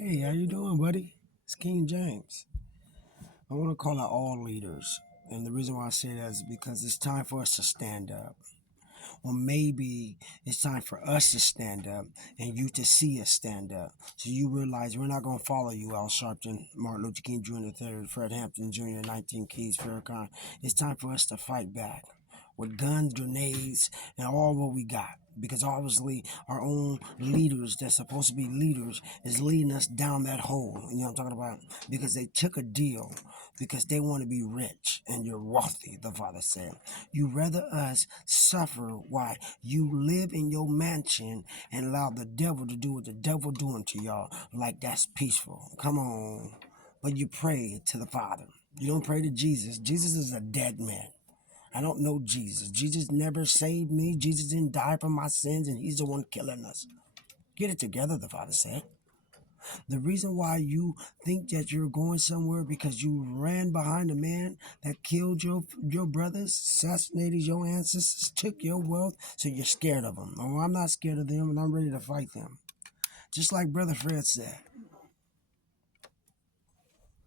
Hey, how you doing, buddy? It's King James. I want to call out all leaders. And the reason why I say that is because it's time for us to stand up. Or maybe it's time for us to stand up and you to see us stand up. So you realize we're not going to follow you, Al Sharpton, Martin Luther King Jr. III, Fred Hampton Jr., 19 Keys, Farrakhan. It's time for us to fight back with guns, grenades, and all what we got. Because obviously our own leaders that's supposed to be leaders is leading us down that hole. You know what I'm talking about? Because they took a deal because they want to be rich and you're wealthy, the father said. You rather us suffer while you live in your mansion and allow the devil to do what the devil doing to y'all like that's peaceful. Come on. But you pray to the Father. You don't pray to Jesus. Jesus is a dead man. I don't know Jesus. Jesus never saved me. Jesus didn't die for my sins, and he's the one killing us. Get it together, the Father said. The reason why you think that you're going somewhere because you ran behind a man that killed your brothers, assassinated your ancestors, took your wealth, so you're scared of them. Oh, I'm not scared of them, and I'm ready to fight them. Just like Brother Fred said.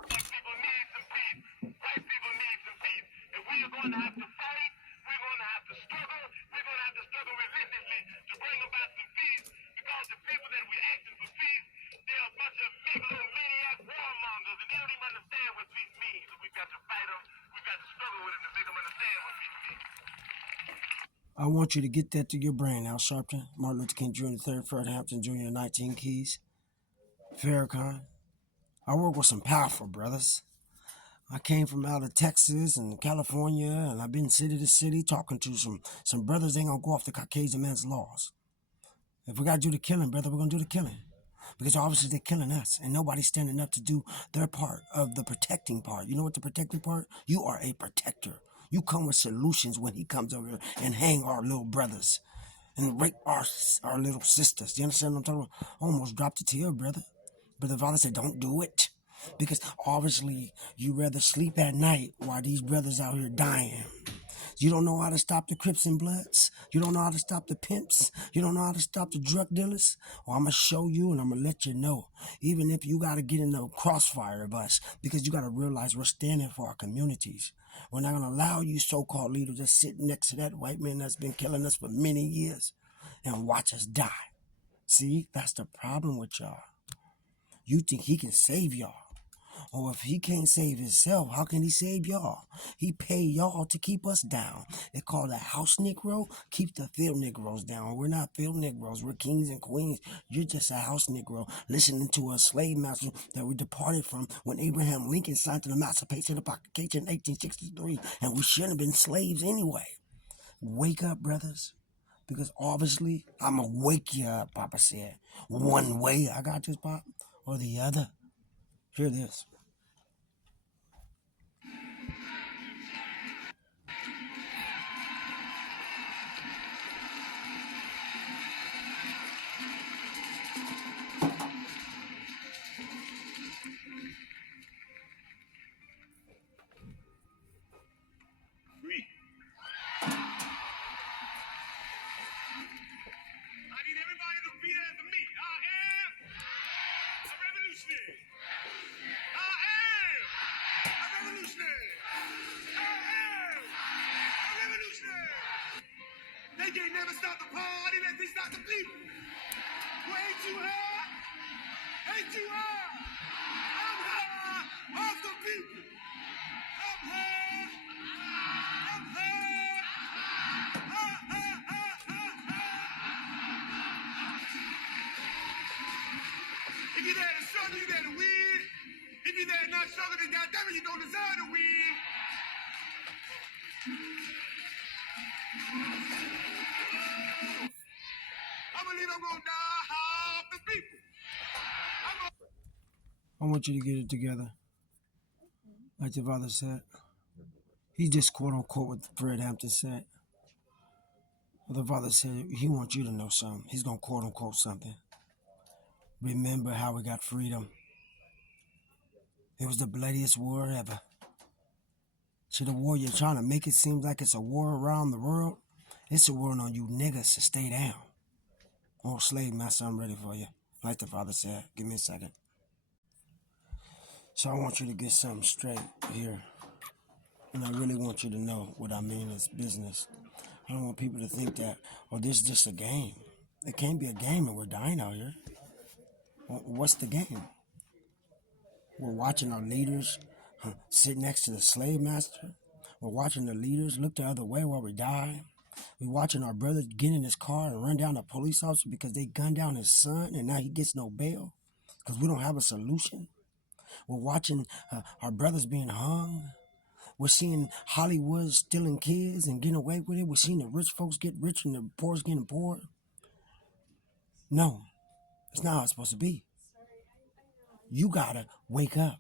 Black people need some peace. White people need some peace. If we are going to have to fight, we're going to have to struggle. We're going to have to struggle relentlessly to bring about some peace because the people that we're asking for peace, they're a bunch of megalomaniac warmongers and they don't even understand what peace means. So we've got to fight them. We've got to struggle with them to make them understand what peace means. I want you to get that to your brain, Al Sharpton, Martin Luther King Jr. III, Fred Hampton Jr., 19 Keys, Farrakhan. I work with some powerful brothers. I came from out of Texas and California, and I've been city to city talking to some brothers. Ain't gonna go off the Caucasian man's laws. If we gotta do the killing, brother, we're gonna do the killing. Because obviously they're killing us, and nobody's standing up to do their part of the protecting part. You know what the protecting part? You are a protector. You come with solutions when he comes over and hang our little brothers and rape our little sisters. You understand what I'm talking about? I almost dropped a tear, brother. But the father said, don't do it. Because obviously you rather sleep at night while these brothers out here dying. You don't know how to stop the Crips and Bloods. You don't know how to stop the pimps. You don't know how to stop the drug dealers. Well, I'm going to show you and I'm going to let you know. Even if you got to get in the crossfire of us, because you got to realize we're standing for our communities. We're not going to allow you so-called leaders to sit next to that white man that's been killing us for many years and watch us die. See, that's the problem with y'all. You think he can save y'all. Or if he can't save himself, how can he save y'all? He pay y'all to keep us down. They call that house Negro, keep the field Negroes down. We're not field Negroes. We're kings and queens. You're just a house Negro listening to a slave master that we departed from when Abraham Lincoln signed the Emancipation Proclamation in 1863. And we shouldn't have been slaves anyway. Wake up, brothers. Because obviously, I'm going to wake you up, Papa said. One way, I got this, Pop, or the other. Hear this. I need everybody to repeat after me. I am a revolutionary. I am a revolutionary. I am a revolutionary. They can't never stop the party unless they stop the people. Well, ain't you high? Ain't you high? I'm high off the people. I'm high. I'm high. If you're there to struggle, you're there to win. If you're there not struggle, then goddammit, you don't deserve to win. I believe I'm gonna die half the people. I want you to get it together. Like the father said. He just quote unquote what Fred Hampton said. The father said he wants you to know something. He's going to quote unquote something. Remember how we got freedom. It was the bloodiest war ever. See, the war you're trying to make it seem like it's a war around the world. It's a war on you niggas to stay down. Oh, slave master, I'm ready for you. Like the father said. Give me a second. So I want you to get something straight here. And I really want you to know what I mean is business. I don't want people to think that, oh, this is just a game. It can't be a game and we're dying out here. What's the game? We're watching our leaders sit next to the slave master. We're watching the leaders look the other way while we die. We're watching our brother get in his car and run down a police officer because they gunned down his son and now he gets no bail because we don't have a solution. We're watching our brothers being hung. We're seeing Hollywood stealing kids and getting away with it. We're seeing the rich folks get rich and the poor's getting poor. No, it's not how it's supposed to be. You gotta wake up.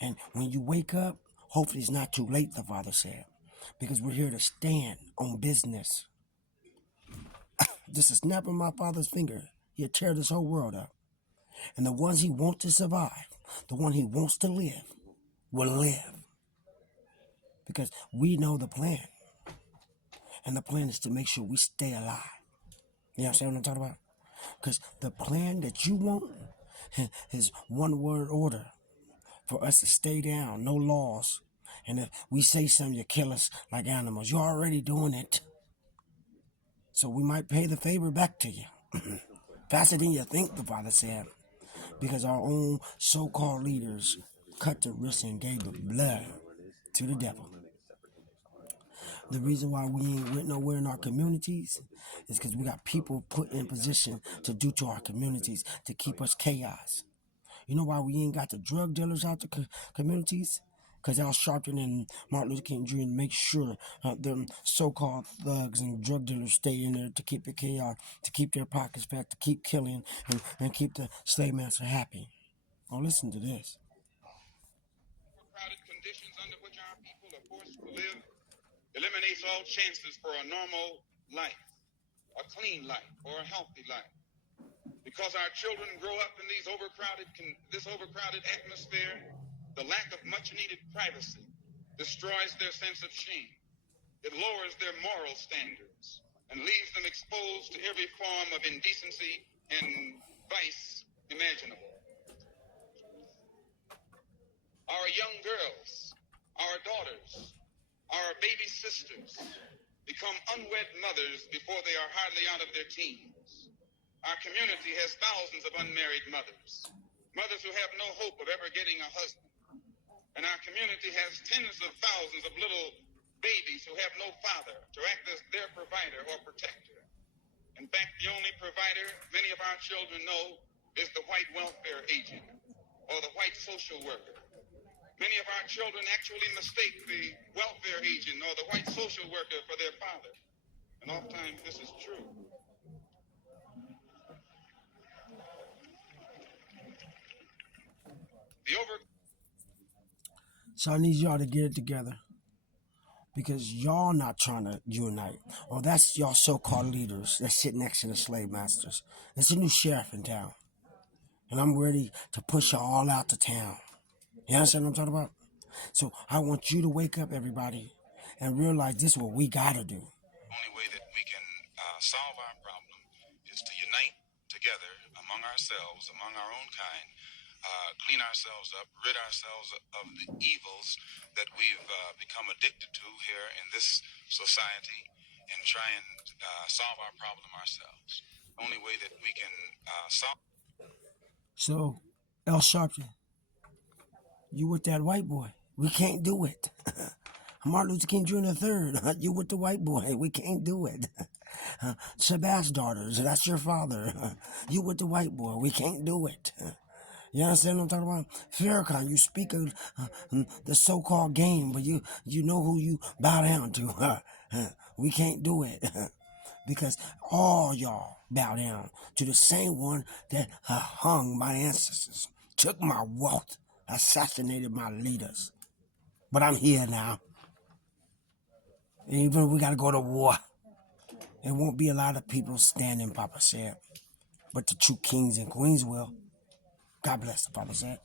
And when you wake up, hopefully it's not too late, the Father said, because we're here to stand on business. Just a snap of my Father's finger, he'll tear this whole world up. And the ones he wants to survive, the one he wants to live, will live. Because we know the plan. And the plan is to make sure we stay alive. You understand what I'm talking about? Because the plan that you want is one word order for us to stay down, no laws. And if we say something, you kill us like animals. You're already doing it. So we might pay the favor back to you. Faster than you think, the Father said. Because our own so-called leaders cut the wrist and gave the blood to the devil. The reason why we ain't went nowhere in our communities is because we got people put in position to do to our communities to keep us chaos. You know why we ain't got the drug dealers out the communities? Because Al Sharpton and Martin Luther King Jr. make sure them so-called thugs and drug dealers stay in there to keep the chaos, to keep their pockets fat, to keep killing, and keep the slave master happy. Oh, listen to this. Crowded conditions under which our people are forced to live eliminates all chances for a normal life, a clean life, or a healthy life. Because our children grow up in this overcrowded atmosphere, the lack of much-needed privacy destroys their sense of shame. It lowers their moral standards and leaves them exposed to every form of indecency and vice imaginable. Our young girls, our daughters, our baby sisters become unwed mothers before they are hardly out of their teens. Our community has thousands of unmarried mothers, mothers who have no hope of ever getting a husband. And our community has tens of thousands of little babies who have no father to act as their provider or protector. In fact, the only provider many of our children know is the white welfare agent or the white social worker. Many of our children actually mistake the welfare agent or the white social worker for their father. And oftentimes this is true. So I need y'all to get it together. Because y'all not trying to unite. Oh, that's y'all so-called leaders that sit next to the slave masters. There's a new sheriff in town. And I'm ready to push y'all all out to town. You understand what I'm talking about? So I want you to wake up, everybody, and realize this is what we got to do. The only way that we can solve our problem is to unite together among ourselves, among our own kind, clean ourselves up, rid ourselves of the evils that we've become addicted to here in this society, and try and solve our problem ourselves. The only way that we can solve. So, Al Sharpton, you with that white boy. We can't do it. Martin Luther King Jr. III, you with the white boy. We can't do it. Shabazz daughters, that's your father. You with the white boy. We can't do it. You understand what I'm talking about? Farrakhan, you speak of the so-called game, but you know who you bow down to. We can't do it. Because all y'all bow down to the same one that hung my ancestors, took my wealth, assassinated my leaders. But I'm here now. And even if we got to go to war, there won't be a lot of people standing, Papa said. But the true kings and queens will. God bless, Papa said.